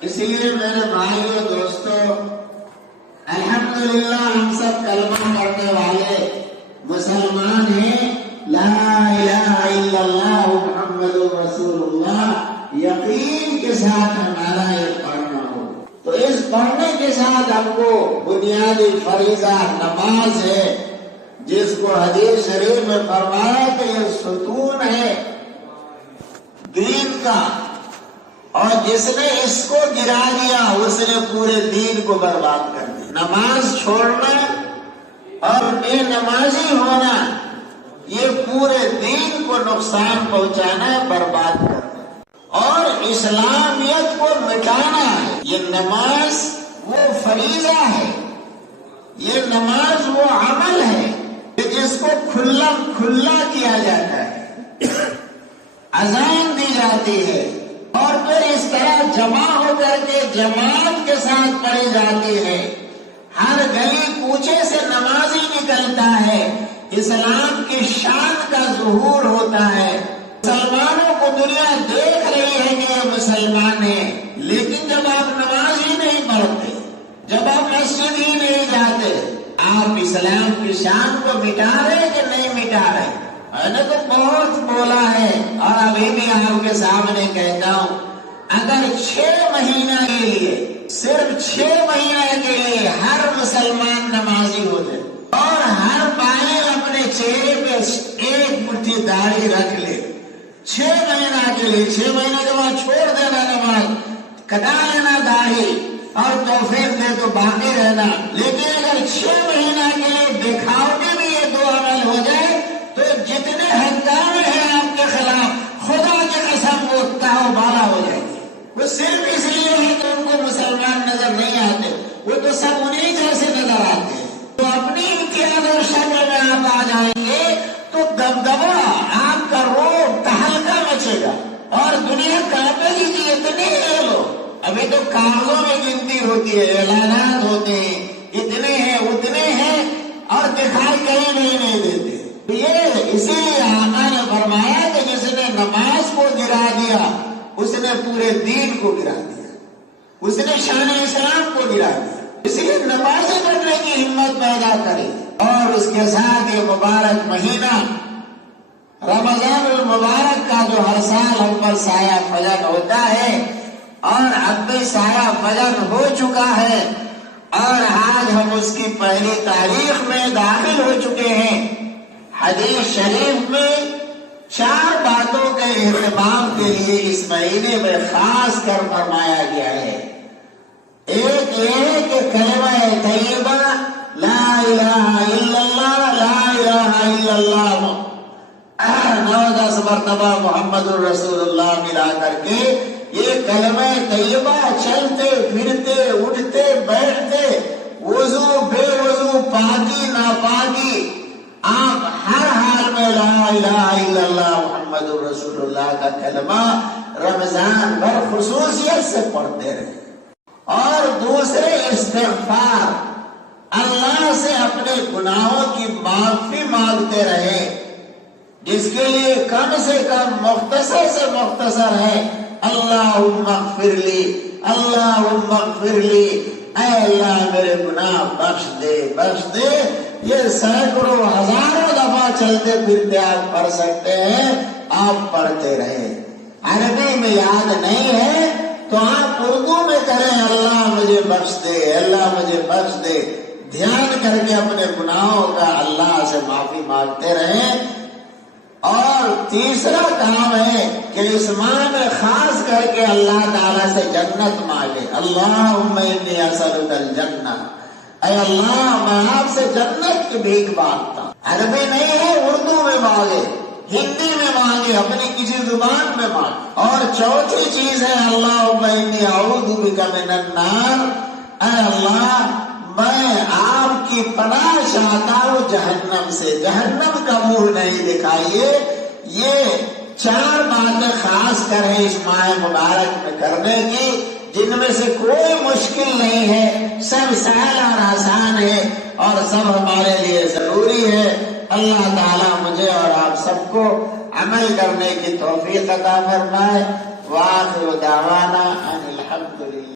اس لیے میرے بھائیوں دوستوں، الحمدللہ ہم سب کلمہ پڑھنے والے مسلمان ہیں۔ لا الہ الا اللہ محمد رسول اللہ یقین کے ساتھ ہمارا یہ پڑھنا ہو، تو اس پڑھنے کے ساتھ ہم کو بنیادی فریضہ نماز ہے، جس کو حدیث شریف میں فرمایا کہ یہ ستون ہے دین کا، اور جس نے اس کو گرا دیا اس نے پورے دین کو برباد کر دیا۔ نماز چھوڑنا اور بے نمازی ہونا یہ پورے دین کو نقصان پہنچانا ہے، برباد کرنا اور اسلامیت کو مٹانا ہے۔ یہ نماز وہ فریضہ ہے، یہ نماز وہ عمل ہے کہ جس کو کھلا کیا جاتا ہے، اذان دی جاتی ہے اور پھر اس طرح جمع ہو کر کے جماعت کے ساتھ پڑھی جاتی ہے۔ ہر گلی کوچے سے نمازی نکلتا ہے، اسلام کی شان کا ظہور ہوتا ہے۔ مسلمانوں کو دنیا دیکھ رہی ہے کہ یہ مسلمان ہیں، لیکن جب آپ نماز ہی نہیں پڑھتے، جب آپ مسجد ہی نہیں جاتے، آپ اسلام کی شان کو مٹا رہے کہ نہیں مٹا رہے؟ میں نے تو بہت بولا ہے اور ابھی بھی آپ کے سامنے کہتا ہوں، اگر 6 مہینہ کے لیے، صرف 6 مہینہ کے لیے ہر مسلمان نمازی ہو جائے اور ہر بالغ اپنے چہرے پہ ایک مٹھی داڑھی رکھ لے 6 مہینہ کے لیے، 6 مہینہ کے بعد چھوڑ دینا نماز، کٹا لینا داڑھی اور توفیق دے تو باقی رہنا، لیکن اگر 6 مہینہ کے لیے دکھاوٹی بھی یہ 2 عمل ہو جائے تو جتنے حکام ہیں آپ کے خلاف خدا کی قسم وہ تاؤ بالا ہو جائے گی۔ وہ صرف اس لیے ہے کہ ان کو مسلمان نظر نہیں آتے، وہ تو سب انہیں جیسے نظر آتے ہیں۔ تو اپنی امتیاز اور شکل میں آپ آ جائیں گے تو دبدبا آپ کا روب تہلکا مچے گا اور دنیا کہتے گی کہ اتنے ہیں لوگ، ابھی تو کاغذوں میں گنتی ہوتی ہے، اعلانات ہوتے ہیں، اتنے ہیں اتنے ہیں اور دکھائی کہیں نہیں دیتے۔ یہ اسی لیے آقا نے فرمایا کہ جس نے نماز کو گرا دیا اس نے پورے دین کو گرا دیا، اس نے شان اسلام کو گرا دیا۔ اس لیے نماز پڑھنے کی ہمت پیدا کرے اور اس کے ساتھ یہ مبارک مہینہ رمضان المبارک کا جو ہر سال ہم پر سایہ فجر ہوتا ہے، اور اب بھی سایہ فجر ہو چکا ہے اور آج ہم اس کی پہلی تاریخ میں داخل ہو چکے ہیں۔ حدیث شریف میں 4 باتوں کے اہتمام کے لیے اس مہینے میں خاص کر فرمایا گیا ہے۔ ایک یہ کہ کلمہ طیبہ لا الہ الا اللہ، لا الہ الا اللہ 9-10 مرتبہ محمد الرسول اللہ ملا کر کے یہ کلمہ طیبہ چلتے پھرتے اٹھتے بیٹھتے، وضو بے وضو، پاکی ناپاکی، آپ ہر حال میں لا الہ الا اللہ محمد الرسول اللہ کا کلمہ رمضان بھر خصوصیت سے پڑھتے رہے۔ اور دوسرے استغفار، اللہ سے اپنے گناہوں کی معافی مانگتے رہے، جس کے لیے کم سے کم مختصر سے مختصر ہے اللہم اغفر لی، اللہم اغفر لی، اے اللہ میرے گناہ بخش دے بخش دے۔ یہ سینکڑوں ہزاروں دفعہ چلتے پھرتے آپ پڑھ سکتے ہیں، آپ پڑھتے رہے۔ عربی میں یاد نہیں ہے تو آپ اردو میں کریں اللہ مجھے بخش دے، اللہ مجھے بخش دے، دھیان کر کے اپنے گناہوں کا اللہ سے معافی مانگتے رہیں۔ اور تیسرا کام ہے کہ اس ماہ میں خاص کر کے اللہ تعالیٰ سے جنت مانگے، اللہم انی اسألک الجنہ، اے اللہ میں آپ سے جنت کی بھیک مانگتا ہوں۔ عربی نہیں ہے، اردو میں مانگے، ہندی میں مانگے، اپنی کسی زبان میں مانگے۔ اور چوتھی چیز ہے اللہم انی اعوذ بک من النار، اے اللہ میں آپ کی پناہ چاہتا ہوں جہنم سے، جہنم کا منہ نہیں دکھائیے۔ یہ 4 باتیں خاص کر ہے اس ماہ مبارک میں کرنے کی، جن میں سے کوئی مشکل نہیں ہے، سب سہل اور آسان ہے اور سب ہمارے لیے ضروری ہے۔ اللہ تعالیٰ مجھے اور آپ سب کو عمل کرنے کی توفیق عطا فرمائے۔ وآخر دعوانا ان الحمدللہ۔